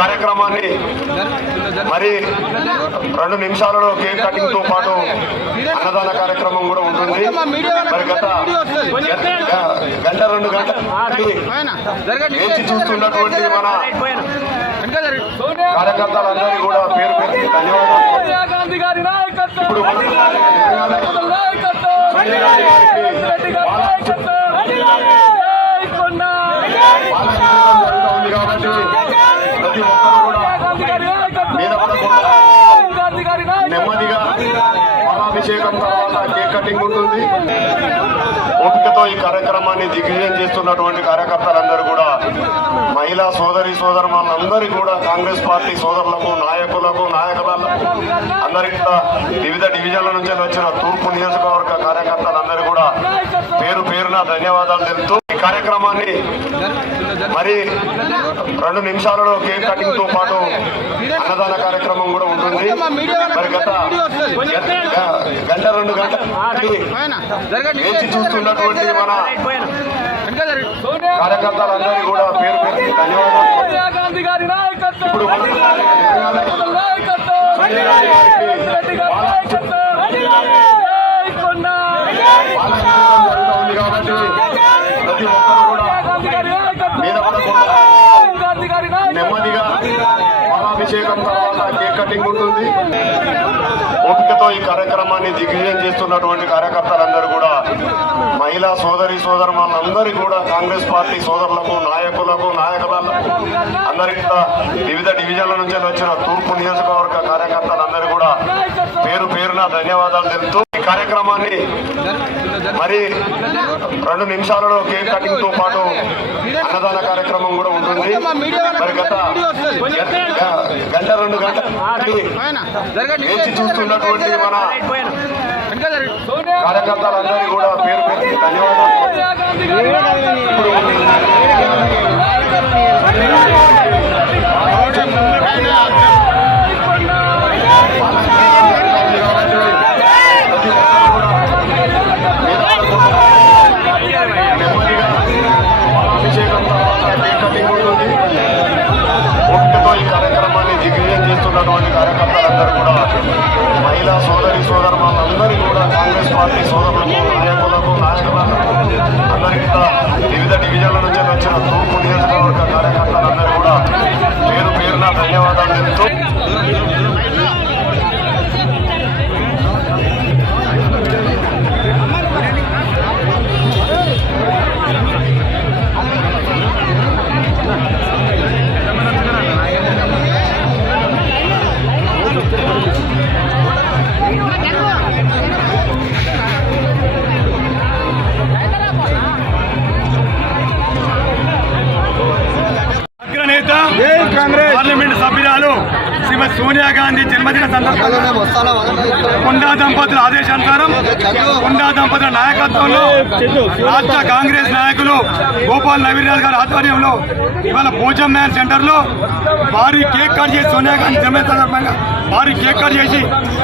కార్యక్రమాన్ని మరి 2 నిమిషాలలో కేక్ కటింగ్ తో పాటు అన్నదాన కార్యక్రమం కూడా ఉంటుంది. మరి గంట 2 గంటలు వేచి చూస్తున్నటువంటి మన కార్యకర్తలందరికీ కూడా పేరు పేరు ధన్యవాదాలు. ఇప్పుడు నెమ్మదిగా పాలాభిషేకం తర్వాత కేక్ కటింగ్ ఉంటుంది. ఓపికతో ఈ కార్యక్రమాన్ని దిగ్విజయం చేస్తున్నటువంటి కార్యకర్తలందరూ కూడా మహిళా సోదరులందరికీ కూడా కాంగ్రెస్ పార్టీ సోదరులకు నాయకులకు నాయకులకు అందరికీ వివిధ డివిజన్ల నుంచి వచ్చిన తూర్పు నియోజకవర్గ కార్యకర్తలందరూ కూడా పేరు పేరున ధన్యవాదాలు తెలుపుతూ ఈ కార్యక్రమాన్ని మరి 2 నిమిషాలలో కేక్ కటింగ్ తో పాటు అన్నదాన కార్యక్రమం కూడా ఉంటుంది. మరి గంట 2 గంటలు వేచి చూస్తున్నటువంటి మన కార్యకర్తలందరికీ కూడా పేరు పేరు ధన్యవాదాలు. ఇప్పుడు ప్రతి ఒక్కరు కూడా మీద పడకుండా నెమ్మదిగా పాలాభిషేకం తర్వాత కేక్ కటింగ్ ఉంటుంది. ఓపికతో ఈ కార్యక్రమాన్ని దిగ్విజయం చేస్తున్నటువంటి కార్యకర్తలందరూ కూడా మహిళా సోదరులందరికీ కూడా కాంగ్రెస్ పార్టీ సోదరులకు నాయకులకు నాయకులకు అందరికీ వివిధ డివిజన్ల నుంచి వచ్చిన తూర్పు నియోజకవర్గ కార్యకర్తలందరూ కూడా పేరు పేరున ధన్యవాదాలు తెలుపుతూ ఈ కార్యక్రమాన్ని మరి 2 నిమిషాలలో కేక్ కటింగ్ తో పాటు అన్నదాన కార్యక్రమం కూడా ఉంటుంది. మరి గంట 2 గంటలు వేచి చూస్తున్నటువంటి మన కార్యకర్తలందరికీ కూడా పేరు పేరు ధన్యవాదాలు. ఇప్పుడు ఈ కార్యక్రమాన్ని దిగ్విజయం చేస్తున్నటువంటి కార్యకర్తలందరూ కూడా మహిళా సోదరులందరికీ కూడా కాంగ్రెస్ పార్టీ సోదరులకు నాయకులకు నాయకులకు అందరికీ వివిధ డివిజన్ల నుంచి వచ్చిన తూర్పు నియోజకవర్గ కార్యకర్తలందరూ కూడా పేరు పేరున ధన్యవాదాలు తెలుపుతూ పార్లమెంట్ సభ్యురాలు శ్రీమతి సోనియా గాంధీ జన్మదిన సందర్భంగా కొండా దంపతుల ఆదేశానుసారం కొండా దంపతుల నాయకత్వంలో రాష్ట్ర కాంగ్రెస్ నాయకులు గోపాల్ నవీరాజ్ గారి ఆధ్వర్యంలో ఇవాళ పోచం మ్యాన్ సెంటర్ లో భారీ కేక్ కట్ చేసి సోనియా గాంధీ జన్మదిన సందర్భంగా భారీ కేక్ కట్ చేసి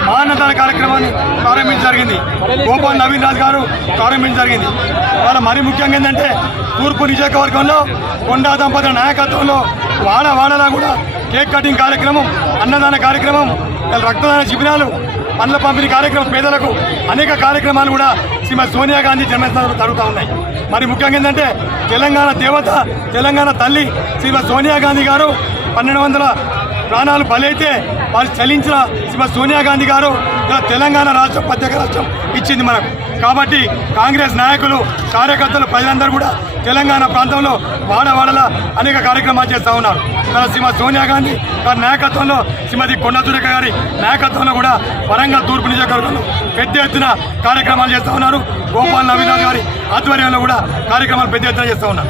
మహాన్నదాన కార్యక్రమాన్ని ప్రారంభించడం జరిగింది. గోపాల్ నవీరాజ్ గారు ప్రారంభించడం జరిగింది. ఇవాళ మరీ ముఖ్యంగా ఏంటంటే తూర్పు నియోజకవర్గంలో కొండా దంపతుల నాయకత్వంలో వాడలా కూడా కేక్ కటింగ్ కార్యక్రమం, అన్నదాన కార్యక్రమం, రక్తదాన శిబిరాలు, పండ్ల పంపిణీ కార్యక్రమం, పేదలకు అనేక కార్యక్రమాలు కూడా శ్రీమతి సోనియా గాంధీ జన్మదిన జరుగుతూ ఉన్నాయి. మరి ముఖ్యంగా ఏంటంటే తెలంగాణ దేవత, తెలంగాణ తల్లి శ్రీమతి సోనియా గాంధీ గారు 1200 ప్రాణాలు బలైతే వాళ్ళు చలించిన శ్రీమతి సోనియా గాంధీ గారు తెలంగాణ రాష్ట్రం ప్రత్యేక రాష్ట్రం ఇచ్చింది మనకు. కాబట్టి కాంగ్రెస్ నాయకులు, కార్యకర్తలు, ప్రజలందరూ కూడా తెలంగాణ ప్రాంతంలో వాడలా అనేక కార్యక్రమాలు చేస్తూ ఉన్నారు. శ్రీమతి సోనియా గాంధీ గారి నాయకత్వంలో, శ్రీమతి కొండా సురేఖ గారి నాయకత్వంలో కూడా వరంగల్ తూర్పు నియోజకవర్గంలో పెద్ద ఎత్తున కార్యక్రమాలు చేస్తూ ఉన్నారు. గోపాల్ నవీరాజ్ గారి ఆధ్వర్యంలో కూడా కార్యక్రమాలు పెద్ద ఎత్తున చేస్తూ ఉన్నారు.